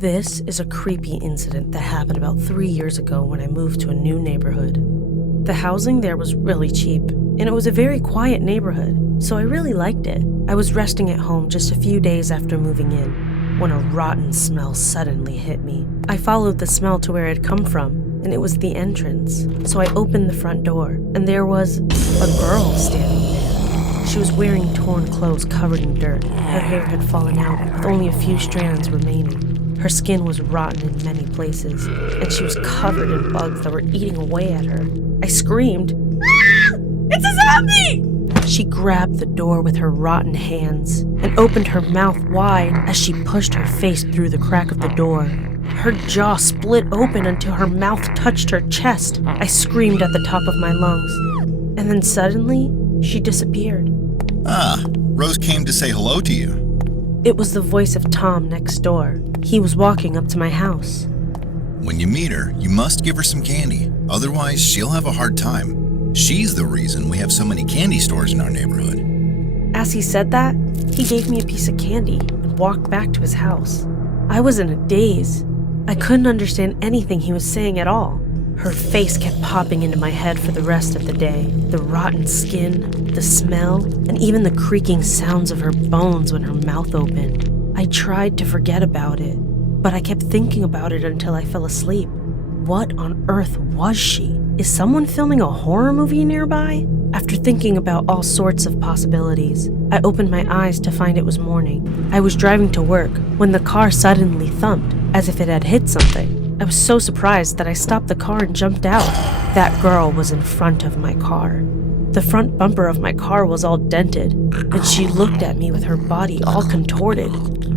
This is a creepy incident that happened about 3 years ago when I moved to a new neighborhood. The housing there was really cheap, and it was a very quiet neighborhood, so I really liked it. I was resting at home just a few days after moving in, when a rotten smell suddenly hit me. I followed the smell to where it had come from, and it was the entrance. So I opened the front door, and there was a girl standing there. She was wearing torn clothes covered in dirt. Her hair had fallen out, with only a few strands remaining. Her skin was rotten in many places, and she was covered in bugs that were eating away at her. I screamed, "Ah! It's a zombie!" She grabbed the door with her rotten hands and opened her mouth wide as she pushed her face through the crack of the door. Her jaw split open until her mouth touched her chest. I screamed at the top of my lungs, and then suddenly, she disappeared. Rose came to say hello to you. It was the voice of Tom next door. He was walking up to my house. When you meet her, you must give her some candy. Otherwise, she'll have a hard time. She's the reason we have so many candy stores in our neighborhood. As he said that, he gave me a piece of candy and walked back to his house. I was in a daze. I couldn't understand anything he was saying at all. Her face kept popping into my head for the rest of the day. The rotten skin, the smell, and even the creaking sounds of her bones when her mouth opened. I tried to forget about it, but I kept thinking about it until I fell asleep. What on earth was she? Is someone filming a horror movie nearby? After thinking about all sorts of possibilities, I opened my eyes to find it was morning. I was driving to work when the car suddenly thumped, as if it had hit something. I was so surprised that I stopped the car and jumped out. That girl was in front of my car. The front bumper of my car was all dented, and she looked at me with her body all contorted.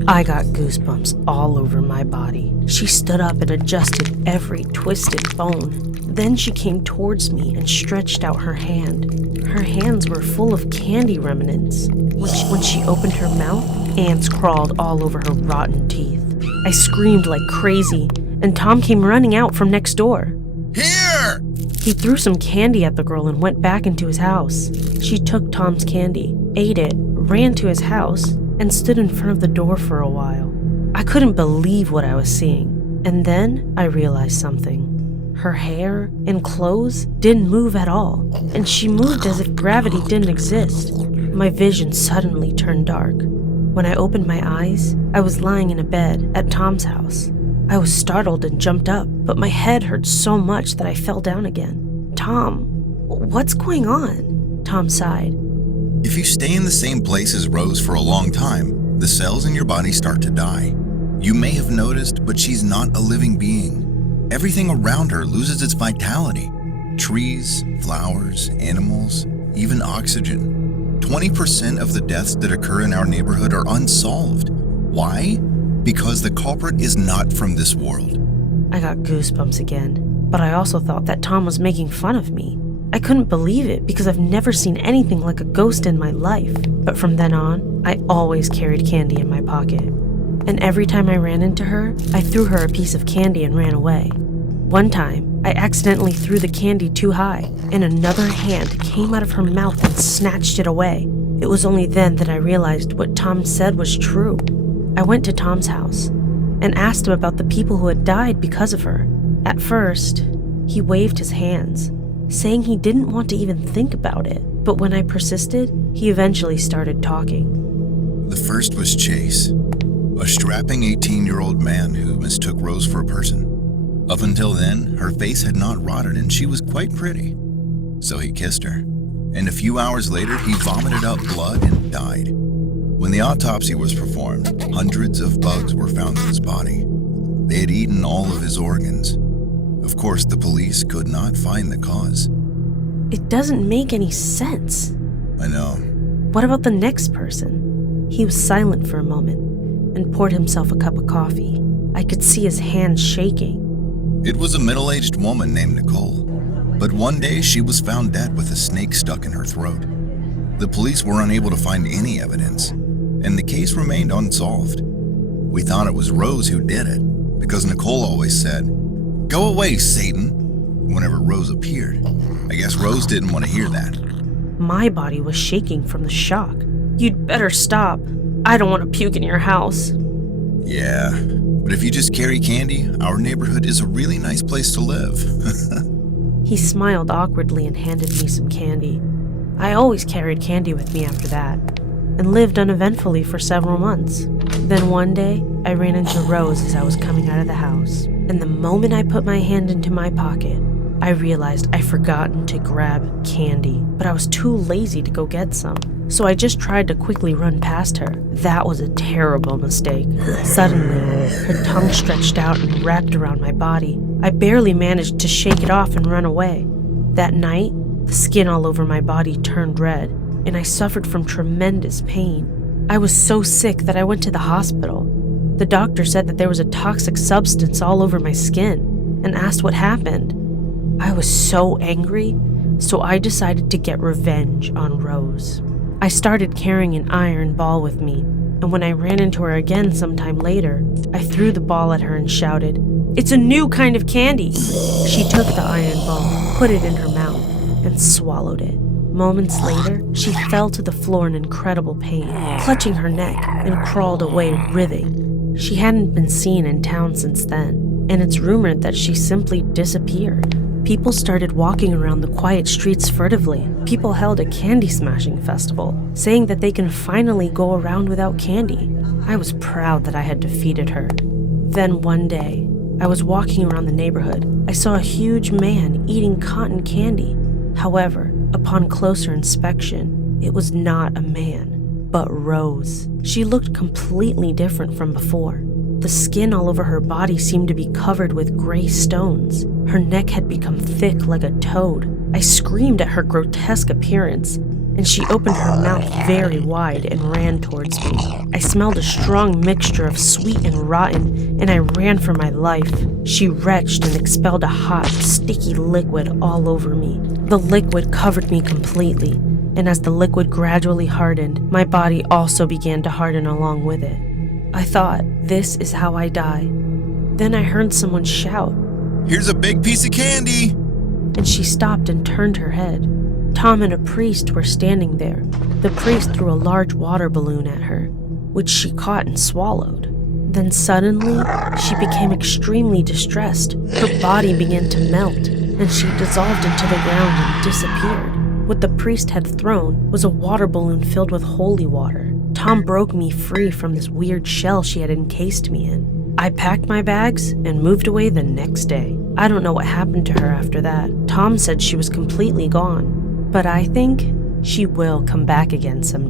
I got goosebumps all over my body. She stood up and adjusted every twisted bone. Then she came towards me and stretched out her hand. Her hands were full of candy remnants. When she opened her mouth, ants crawled all over her rotten teeth. I screamed like crazy, and Tom came running out from next door. Here! He threw some candy at the girl and went back into his house. She took Tom's candy, ate it, ran to his house, and stood in front of the door for a while. I couldn't believe what I was seeing, and then I realized something. Her hair and clothes didn't move at all, and she moved as if gravity didn't exist. My vision suddenly turned dark. When I opened my eyes, I was lying in a bed at Tom's house. I was startled and jumped up, but my head hurt so much that I fell down again. "Tom, what's going on?" Tom sighed. If you stay in the same place as Rose for a long time, the cells in your body start to die. You may have noticed, but she's not a living being. Everything around her loses its vitality. Trees, flowers, animals, even oxygen. 20% of the deaths that occur in our neighborhood are unsolved. Why? Because the culprit is not from this world. I got goosebumps again, but I also thought that Tom was making fun of me. I couldn't believe it because I've never seen anything like a ghost in my life. But from then on, I always carried candy in my pocket. And every time I ran into her, I threw her a piece of candy and ran away. One time, I accidentally threw the candy too high, and another hand came out of her mouth and snatched it away. It was only then that I realized what Tom said was true. I went to Tom's house and asked him about the people who had died because of her. At first, he waved his hands, saying he didn't want to even think about it. But when I persisted, he eventually started talking. The first was Chase, a strapping 18-year-old man who mistook Rose for a person. Up until then, her face had not rotted and she was quite pretty. So he kissed her, and a few hours later, he vomited up blood and died. When the autopsy was performed, hundreds of bugs were found in his body. They had eaten all of his organs. Of course, the police could not find the cause. It doesn't make any sense. I know. What about the next person? He was silent for a moment and poured himself a cup of coffee. I could see his hands shaking. It was a middle-aged woman named Nicole. But one day, she was found dead with a snake stuck in her throat. The police were unable to find any evidence, and the case remained unsolved. We thought it was Rose who did it, because Nicole always said, "Go away, Satan," whenever Rose appeared. I guess Rose didn't want to hear that. My body was shaking from the shock. "You'd better stop. I don't want to puke in your house." Yeah, But if you just carry candy, our neighborhood is a really nice place to live. He smiled awkwardly and handed me some candy. I always carried candy with me after that, and lived uneventfully for several months. Then one day, I ran into Rose as I was coming out of the house, and the moment I put my hand into my pocket, I realized I'd forgotten to grab candy, but I was too lazy to go get some. So I just tried to quickly run past her. That was a terrible mistake. Suddenly, her tongue stretched out and wrapped around my body. I barely managed to shake it off and run away. That night, the skin all over my body turned red, and I suffered from tremendous pain. I was so sick that I went to the hospital. The doctor said that there was a toxic substance all over my skin and asked what happened. I was so angry, so I decided to get revenge on Rose. I started carrying an iron ball with me, and when I ran into her again sometime later, I threw the ball at her and shouted, "It's a new kind of candy!" She took the iron ball, put it in her mouth, and swallowed it. Moments later, she fell to the floor in incredible pain, clutching her neck, and crawled away writhing. She hadn't been seen in town since then, and it's rumored that she simply disappeared. People started walking around the quiet streets furtively. People held a candy smashing festival, saying that they can finally go around without candy. I was proud that I had defeated her. Then one day, I was walking around the neighborhood. I saw a huge man eating cotton candy. However, upon closer inspection, it was not a man, but Rose. She looked completely different from before. The skin all over her body seemed to be covered with gray stones. Her neck had become thick like a toad. I screamed at her grotesque appearance, and she opened her mouth very wide and ran towards me. I smelled a strong mixture of sweet and rotten, and I ran for my life. She retched and expelled a hot, sticky liquid all over me. The liquid covered me completely, and as the liquid gradually hardened, my body also began to harden along with it. I thought, this is how I die. Then I heard someone shout, "Here's a big piece of candy!" and she stopped and turned her head. Tom and a priest were standing there. The priest threw a large water balloon at her, which she caught and swallowed. Then suddenly, she became extremely distressed. Her body began to melt, and she dissolved into the ground and disappeared. What the priest had thrown was a water balloon filled with holy water. Tom broke me free from this weird shell she had encased me in. I packed my bags and moved away the next day. I don't know what happened to her after that. Tom said she was completely gone, but I think she will come back again someday.